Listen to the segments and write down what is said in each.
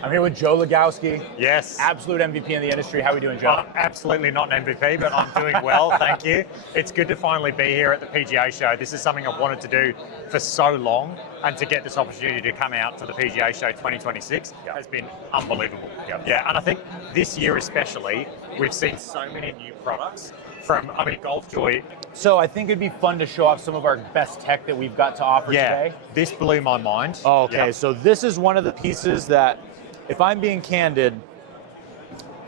I'm here with Joe Legowski. Yes. Absolute MVP in the industry. How are we doing, Joe? Absolutely not an MVP, but I'm doing well, thank you. It's good to finally be here at the PGA show. This is something I've wanted to do for so long, and to get this opportunity to come out to the PGA show 2026 has been unbelievable. Yeah, and I think this year especially, we've seen so many new products from, GOLFJOY. So I think it'd be fun to show off some of our best tech that we've got to offer today. This blew my mind. Oh, okay, so this is one of the pieces that, if I'm being candid,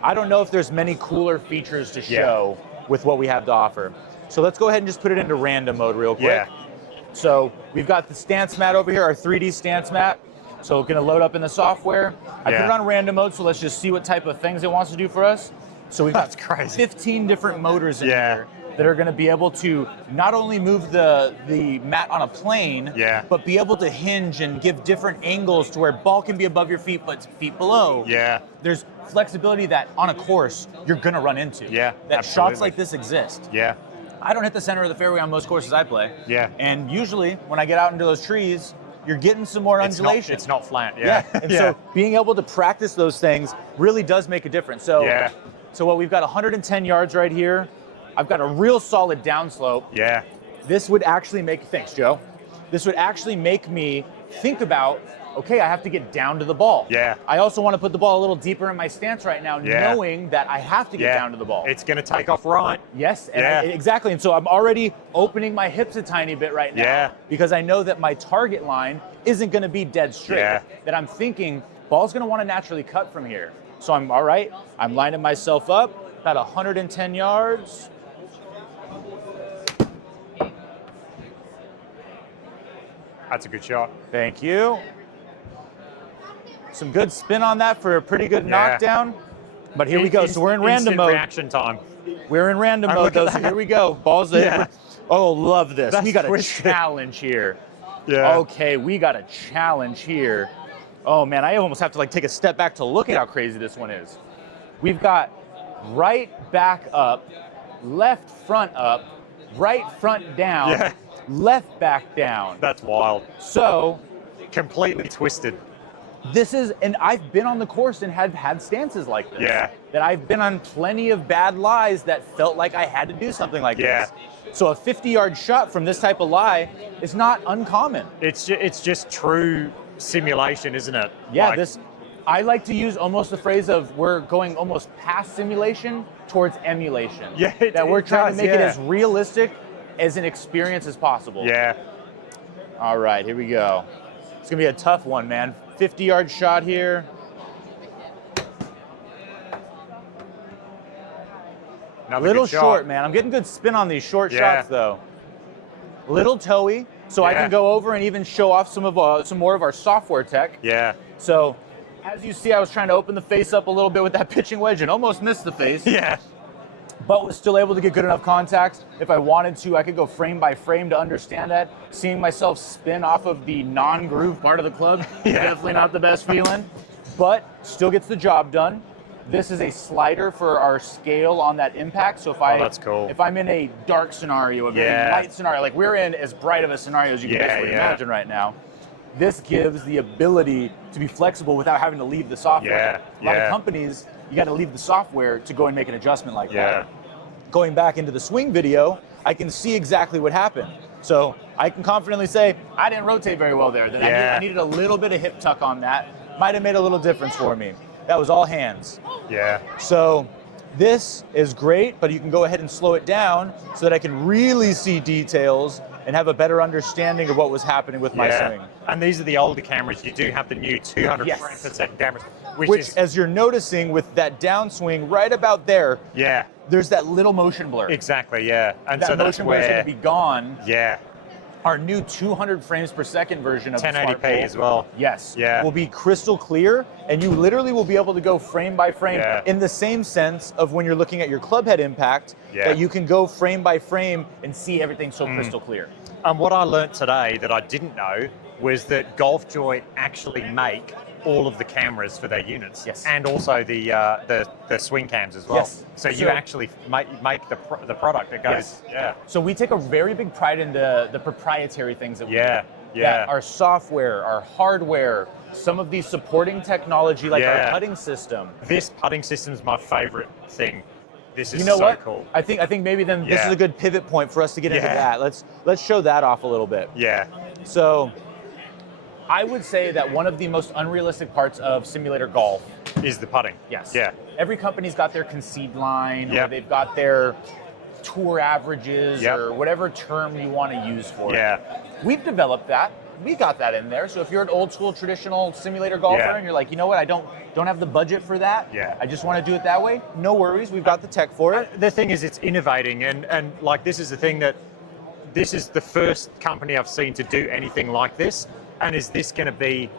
I don't know if there's many cooler features to show with what we have to offer. So let's go ahead and just put it into random mode real quick. Yeah. So we've got the stance mat over here, our 3D stance mat. So it's gonna load up in the software. I put it on random mode, so let's just see what type of things it wants to do for us. So we've got 15 different motors in here that are gonna be able to not only move the mat on a plane, but be able to hinge and give different angles to where ball can be above your feet, but feet below. There's flexibility that on a course, you're gonna run into. That shots like this exist. I don't hit the center of the fairway on most courses I play. And usually, when I get out into those trees, you're getting some more undulation. It's not flat, And so being able to practice those things really does make a difference. So, so what we've got 110 yards right here. I've got a real solid downslope. This would actually make, thanks Joe. This would actually make me think about, okay, I have to get down to the ball. I also want to put the ball a little deeper in my stance right now, knowing that I have to get down to the ball. It's going to take off right. Exactly. And so I'm already opening my hips a tiny bit right now because I know that my target line isn't going to be dead straight. That I'm thinking, ball's going to want to naturally cut from here. So I'm all right. I'm lining myself up, about 110 yards. That's a good shot. Thank you. Some good spin on that for a pretty good knockdown. But here we go. So we're in random mode. Reaction time. We're in random mode though. So here we go. Balls in. Oh, love this. We got a challenge here. Okay, we got a challenge here. Oh man, I almost have to like take a step back to look at how crazy this one is. We've got right back up, left front up, right front down, left back down. That's wild. So completely twisted. This is, and I've been on the course and have had stances like this. That I've been on plenty of bad lies that felt like I had to do something like this. So a 50-yard shot from this type of lie is not uncommon. It's just true simulation, isn't it? I like to use almost the phrase of we're going almost past simulation towards emulation. That we're trying to make it as realistic as an experience as possible. All right, here we go. It's gonna be a tough one, man. 50-yard shot here. Another little short, man. I'm getting good spin on these short shots, though. Little toey, so I can go over and even show off some more of our software tech. So, as you see, I was trying to open the face up a little bit with that pitching wedge and almost missed the face. But was still able to get good enough contact. If I wanted to, I could go frame by frame to understand that. Seeing myself spin off of the non-groove part of the club, definitely not the best feeling, but still gets the job done. This is a slider for our scale on that impact. So if if I'm in a dark scenario, a very light scenario, like we're in as bright of a scenario as you can basically imagine right now, this gives the ability to be flexible without having to leave the software. A lot of companies, you got to leave the software to go and make an adjustment like that. Going back into the swing video, I can see exactly what happened. So I can confidently say, I didn't rotate very well there. That I needed a little bit of hip tuck on that. Might have made a little difference for me. That was all hands. So this is great, but you can go ahead and slow it down so that I can really see details and have a better understanding of what was happening with my swing. And these are the older cameras. You do have the new 200 frames per second cameras. Which, as you're noticing with that downswing right about there, there's that little motion blur. Exactly, and that so motion blur is going to be gone. Yeah. Our new 200 frames per second version of 1080p as well. Yes. Yeah. Will be crystal clear, and you literally will be able to go frame by frame in the same sense of when you're looking at your club head impact, that you can go frame by frame and see everything so crystal clear. And what I learned today that I didn't know was that GOLFJOY actually make all of the cameras for their units, and also the swing cams as well. So you actually make the product that goes. So we take a very big pride in the proprietary things that we do. that our software, our hardware, some of the supporting technology like our putting system. This putting system is my favorite thing. This is cool. I think maybe then this is a good pivot point for us to get into that. Let's show that off a little bit. Yeah. So I would say that one of the most unrealistic parts of simulator golf is the putting. Yes. Yeah. Every company's got their concede line, or they've got their tour averages, or whatever term you want to use for it. We've developed that. We got that in there. So if you're an old school traditional simulator golfer and you're like, you know what, I don't have the budget for that. I just want to do it that way. No worries, we've got the tech for it. The thing is, it's innovating, and like this is the thing that this is the first company I've seen to do anything like this. And is this going to be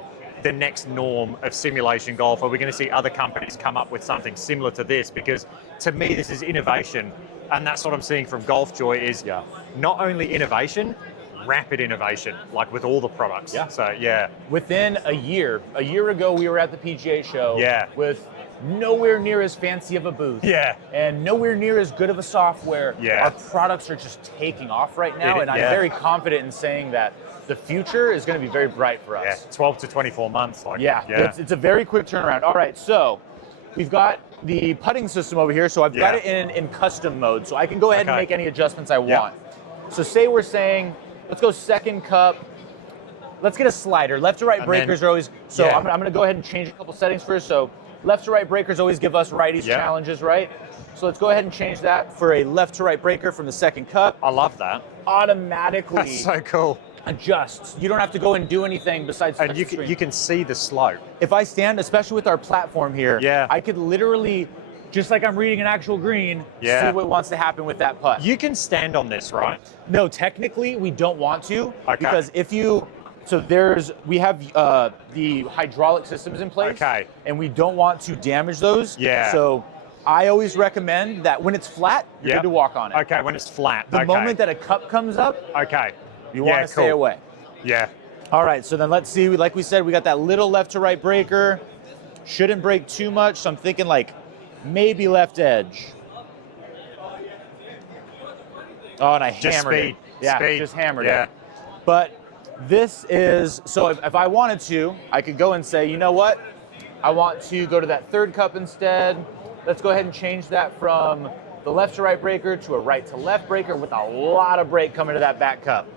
the next norm of simulation golf? Are we going to see other companies come up with something similar to this? Because to me, this is innovation. And that's what I'm seeing from GOLFJOY is not only innovation, rapid innovation, like with all the products. So, within a year ago, we were at the PGA show with nowhere near as fancy of a booth. And nowhere near as good of a software. Our products are just taking off right now. And I'm very confident in saying that the future is going to be very bright for us. 12 to 24 months. It's a very quick turnaround. All right, so we've got the putting system over here. So I've got it in custom mode. So I can go ahead and make any adjustments I want. So say we're saying, let's go second cup. Let's get a slider. Left to right breakers are always, so I'm going to go ahead and change a couple settings first. So left to right breakers always give us righties challenges, right? So let's go ahead and change that for a left to right breaker from the second cup. I love that. Automatically. That's so cool. Adjusts. You don't have to go and do anything besides and you can see the slope. If I stand, especially with our platform here, I could literally, just like I'm reading an actual green, see what wants to happen with that putt. You can stand on this, right? No, technically we don't want to, because if you, we have the hydraulic systems in place, and we don't want to damage those. So I always recommend that when it's flat, you're good to walk on it. Okay, when it's flat. The moment that a cup comes up, you want to stay away. All right, so then let's see. Like we said, we got that little left to right breaker. Shouldn't break too much, so I'm thinking like maybe left edge. Oh, and I hammered it. Just hammered it. But this is, so if I wanted to, I could go and say, you know what? I want to go to that third cup instead. Let's go ahead and change that from the left to right breaker to a right to left breaker with a lot of break coming to that back cup.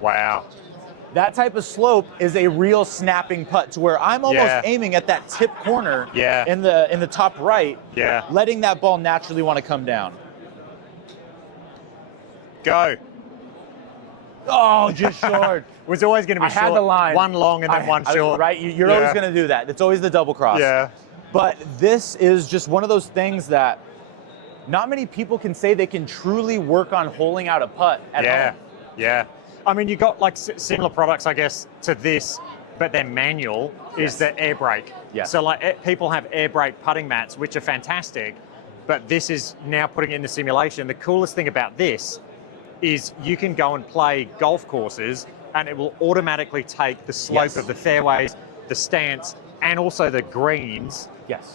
Wow. That type of slope is a real snapping putt to where I'm almost aiming at that tip corner in the top right, letting that ball naturally want to come down. Go. Oh, just short. It was always going to be short. I had the line. One long and then one short. Right, you're always going to do that. It's always the double cross. But this is just one of those things that not many people can say they can truly work on holing out a putt at home. I mean, you got like similar products, I guess, to this, but they're manual, is the air brake. So like people have air brake putting mats, which are fantastic, but this is now putting it in the simulation. The coolest thing about this is you can go and play golf courses and it will automatically take the slope of the fairways, the stance, and also the greens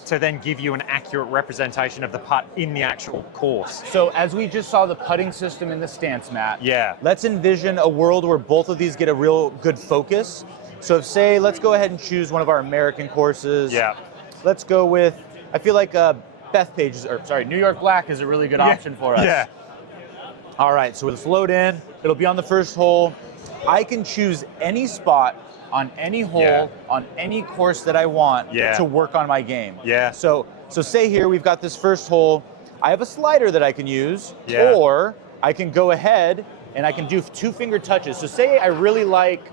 to then give you an accurate representation of the putt in the actual course. So as we just saw the putting system in the stance mat, let's envision a world where both of these get a real good focus. So if say, let's go ahead and choose one of our American courses. Let's go with, I feel like New York Black is a really good option for us. All right, so let's load in. It'll be on the first hole. I can choose any spot on any hole, on any course that I want to work on my game. So say here we've got this first hole. I have a slider that I can use, or I can go ahead and I can do 2-finger touches. So say I really like,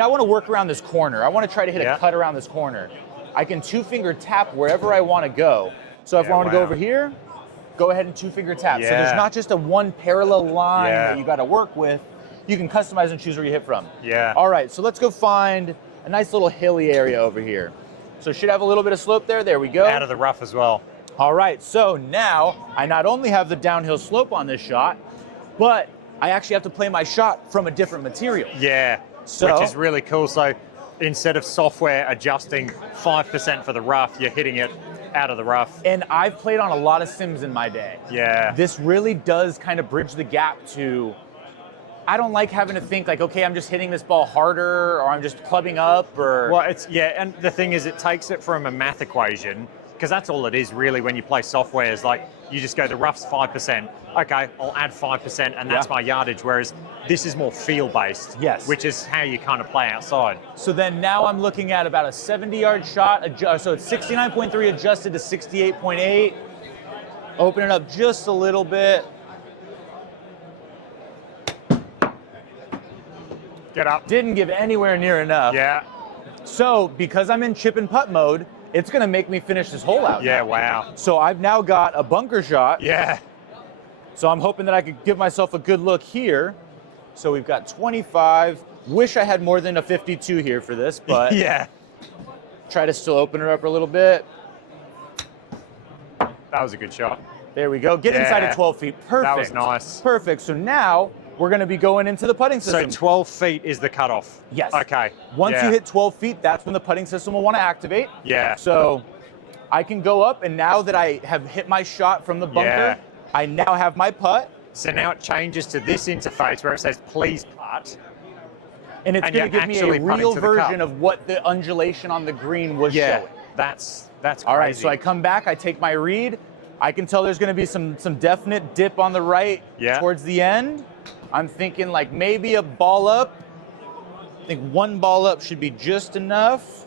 I want to work around this corner. I want to try to hit a cut around this corner. I can 2-finger tap wherever I want to go. So if I want to go over here, go ahead and 2-finger tap. So there's not just a one parallel line that you got to work with. You can customize and choose where you hit from. All right, so let's go find a nice little hilly area over here. So should have a little bit of slope there. There we go. Out of the rough as well. All right, so now I not only have the downhill slope on this shot, but I actually have to play my shot from a different material. Which is really cool. So instead of software adjusting 5% for the rough, you're hitting it out of the rough. And I've played on a lot of sims in my day. This really does kind of bridge the gap to I don't like having to think like, okay, I'm just hitting this ball harder, or I'm just clubbing up, or... Well, and the thing is, it takes it from a math equation, because that's all it is really when you play software, is like, you just go, the rough's 5%, okay, I'll add 5%, and that's my yardage, whereas this is more feel-based, yes, which is how you kind of play outside. So then now I'm looking at about a 70-yard shot, so it's 69.3 adjusted to 68.8. Open it up just a little bit. Get up. Didn't give anywhere near enough. Yeah. So because I'm in chip and putt mode, it's gonna make me finish this hole out. Yeah, now. wow. So I've now got a bunker shot. Yeah. So I'm hoping that I could give myself a good look here. So we've got 25. Wish I had more than a 52 here for this, but yeah. Try to still open it up a little bit. That was a good shot. There we go. Get inside of 12 feet. Perfect. That was nice. Perfect. So now we're going to be going into the putting system. So 12 feet is the cutoff? Yes. Okay. Once you hit 12 feet, that's when the putting system will want to activate. Yeah. So I can go up, and now that I have hit my shot from the bunker, I now have my putt. So now it changes to this interface where it says, please putt. And it's going to give me a real version of what the undulation on the green was showing. That's crazy. All right, so I come back, I take my read. I can tell there's going to be some definite dip on the right towards the end. I'm thinking like maybe a ball up. I think one ball up should be just enough.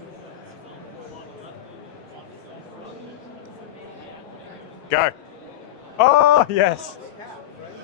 Go. Oh, yes.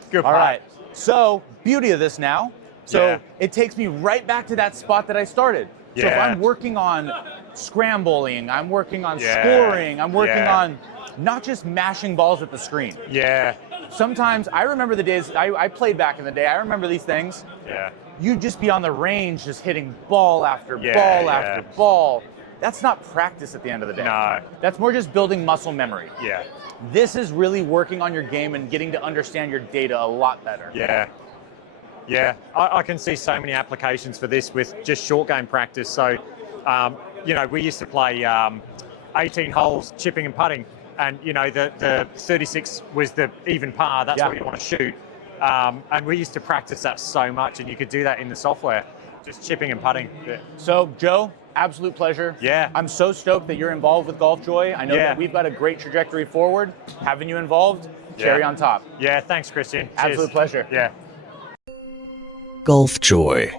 Good. All right. So, beauty of this now. So, it takes me right back to that spot that I started. So, if I'm working on scrambling, I'm working on scoring, I'm working on not just mashing balls at the screen. Yeah. Sometimes, I remember the days, I played back in the day, I remember these things. Yeah. You'd just be on the range just hitting ball after ball after ball. That's not practice at the end of the day. No. That's more just building muscle memory. Yeah. This is really working on your game and getting to understand your data a lot better. Yeah. Yeah. I can see so many applications for this with just short game practice. So, you know, we used to play 18 holes chipping and putting, and, you know, the 36 was the even par. That's what you want to shoot. And we used to practice that so much, and you could do that in the software, just chipping and putting. Yeah. So, Joe, absolute pleasure. Yeah. I'm so stoked that you're involved with GOLFJOY. I know that we've got a great trajectory forward. Having you involved, cherry on top. Yeah, thanks, Christian. Absolute pleasure. Yeah. GOLFJOY.